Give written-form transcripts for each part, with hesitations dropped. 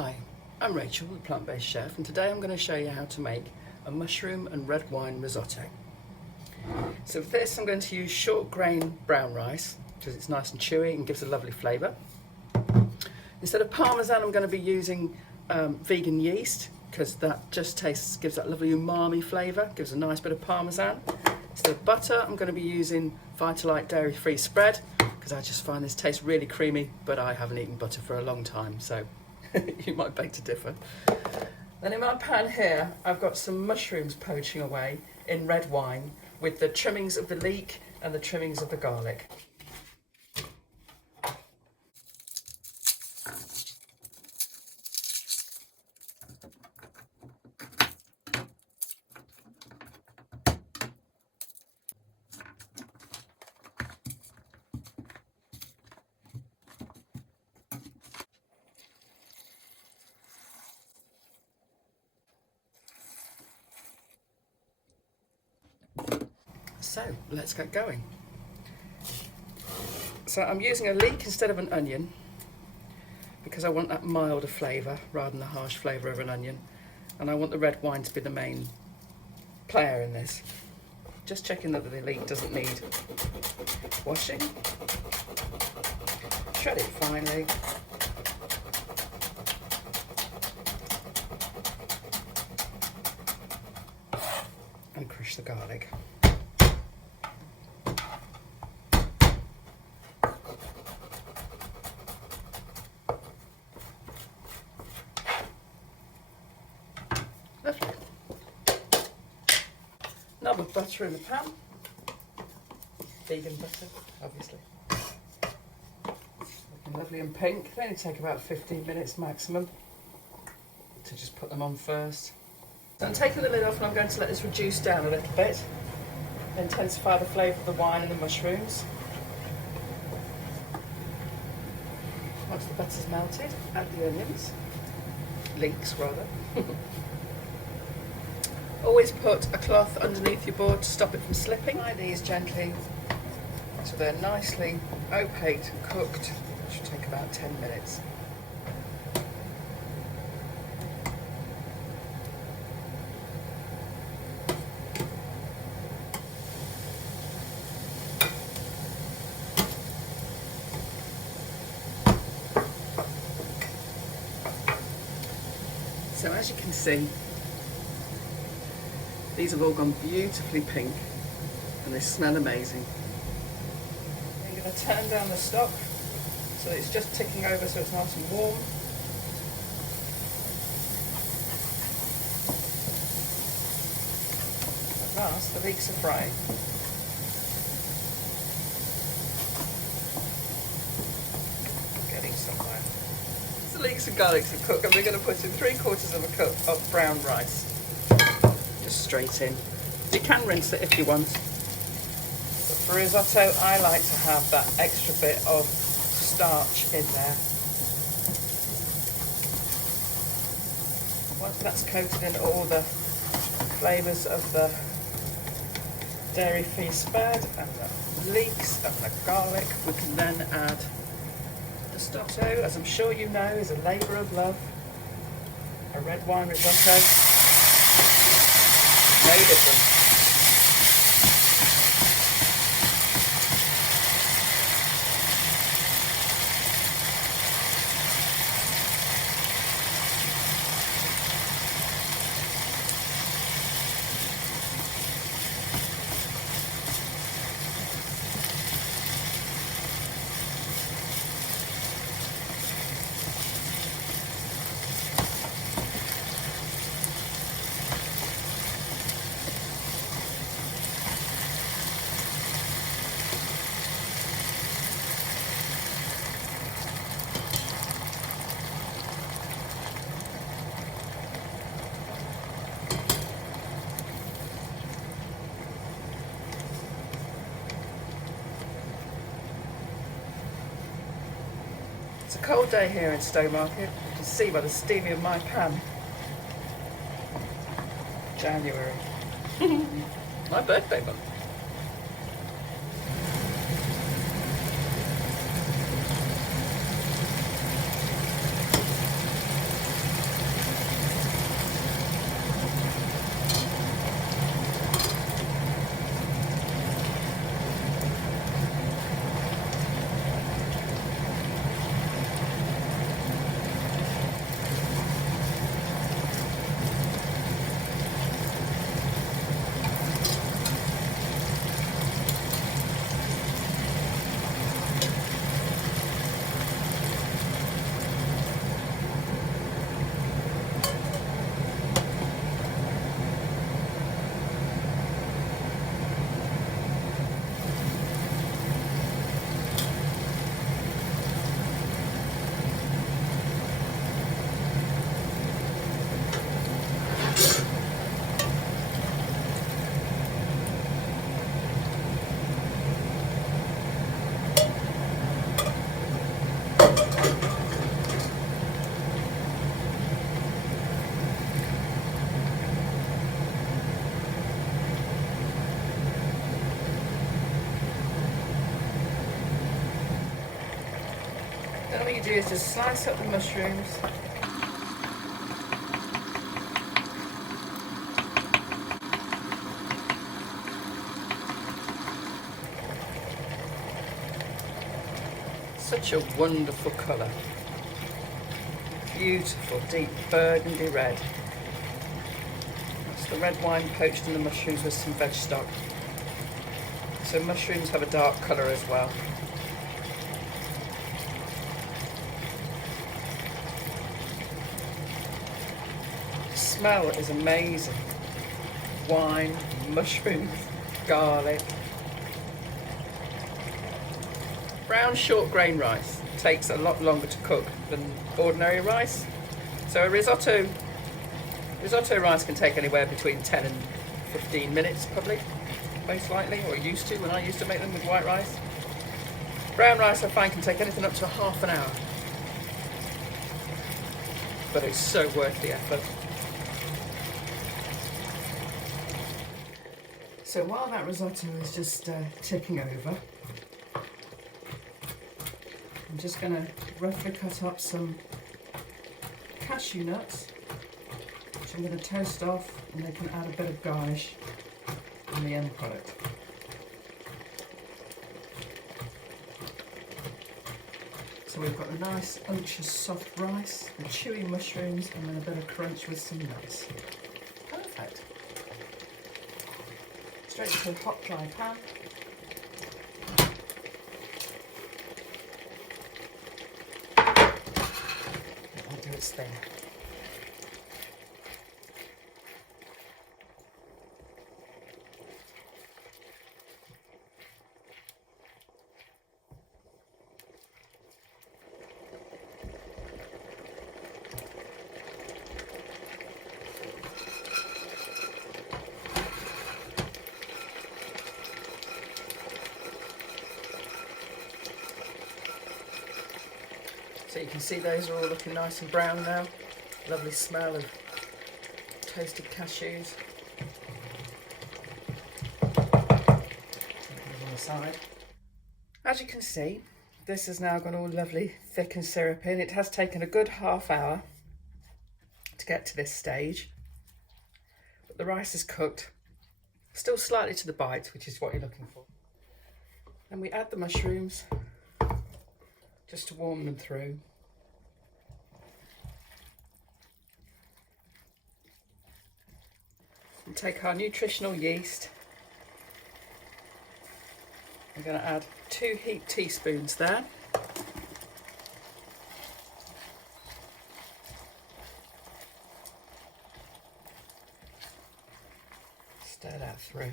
Hi, I'm Rachel, the plant-based chef, and today I'm going to show you how to make a mushroom and red wine risotto. So for this I'm going to use short grain brown rice because it's nice and chewy and gives a lovely flavour. Instead of parmesan I'm going to be using vegan yeast because that just gives that lovely umami flavour, gives a nice bit of parmesan. Instead of butter I'm going to be using Vitalite dairy-free spread because I just find this tastes really creamy, but I haven't eaten butter for a long time, so you might beg to differ. Then in my pan here, I've got some mushrooms poaching away in red wine with the trimmings of the leek and the trimmings of the garlic. So let's get going. So I'm using a leek instead of an onion because I want that milder flavour rather than the harsh flavour of an onion, and I want the red wine to be the main player in this. Just checking that the leek doesn't need washing. Shred it finely. And crush the garlic. Lovely. Knob of butter in the pan. Vegan butter, obviously. Looking lovely and pink. They only take about 15 minutes maximum to just put them on first. So I'm taking the lid off and I'm going to let this reduce down a little bit. Intensify the flavour of the wine and the mushrooms. Once the butter's melted, add the onions. Leeks rather. Always put a cloth underneath your board to stop it from slipping. Fry these gently so they're nicely opaque and cooked. It should take about 10 minutes. So as you can see, these have all gone beautifully pink and they smell amazing. I'm going to turn down the stock so it's just ticking over so it's nice and warm. At last, the leeks are frying. Getting somewhere. The leeks and garlics are cooked and we're going to put in 3/4 of a cup of brown rice. Just straight in. You can rinse it if you want. But for risotto, I like to have that extra bit of starch in there. Once that's coated in all the flavours of the dairy-free spread and the leeks and the garlic, we can then add risotto, as I'm sure you know, is a labour of love. A red wine risotto, no different. It's a cold day here in Stowmarket. You can see by the steaming of my pan. January. My birthday month. all you do is just slice up the mushrooms. Such a wonderful colour. Beautiful, deep burgundy red. That's the red wine poached in the mushrooms with some veg stock. So mushrooms have a dark colour as well. The smell is amazing. Wine, mushrooms, garlic. Brown short grain rice takes a lot longer to cook than ordinary rice. So a risotto rice can take anywhere between 10 and 15 minutes probably, most likely, or used to when I used to make them with white rice. Brown rice I find can take anything up to half an hour. But it's so worth the effort. So while that risotto is just ticking over, I'm just going to roughly cut up some cashew nuts, which I'm going to toast off, and they can add a bit of garnish on the end product. So we've got a nice unctuous soft rice, the chewy mushrooms, and then a bit of crunch with some nuts. Perfect. Straight into a hot dry pan. Do its thing. So you can see those are all looking nice and brown now. Lovely smell of toasted cashews. On the side. As you can see, this has now gone all lovely, thick and syrupy, and it has taken a good half hour to get to this stage. But the rice is cooked, still slightly to the bite, which is what you're looking for. And we add the mushrooms just to warm them through. And take our nutritional yeast. I'm going to add 2 heaped teaspoons there. Stir that through.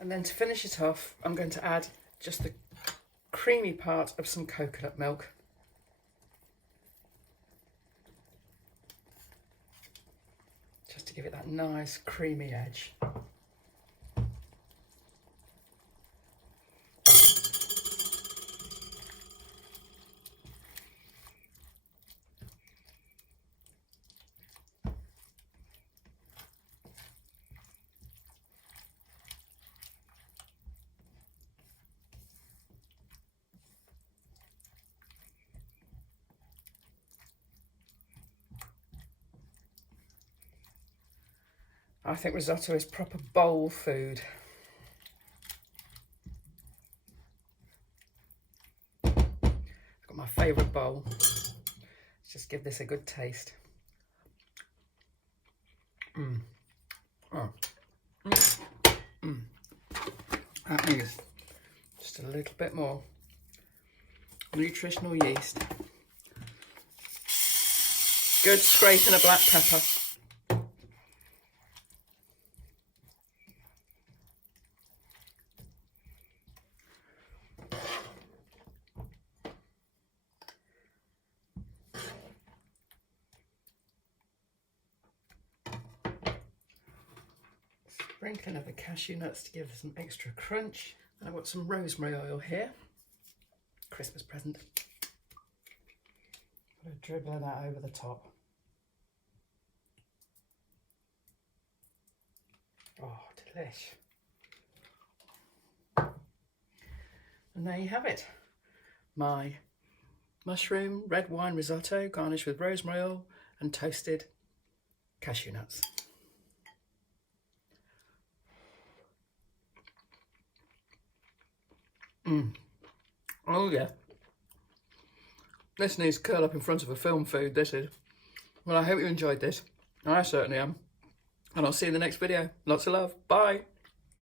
And then to finish it off, I'm going to add just the creamy part of some coconut milk. Just to give it that nice creamy edge. I think risotto is proper bowl food. I've got my favourite bowl. Let's just give this a good taste. Oh. That is just a little bit more nutritional yeast. Good scraping of black pepper. Sprinkling of the cashew nuts to give some extra crunch. And I've got some rosemary oil here. Christmas present. Put a dribble of that over the top. Oh, delish. And there you have it. my mushroom red wine risotto garnished with rosemary oil and toasted cashew nuts. Oh yeah. This needs to curl up in front of a film food, this is. Well, I hope you enjoyed this. I certainly am. And I'll see you in the next video. Lots of love. Bye.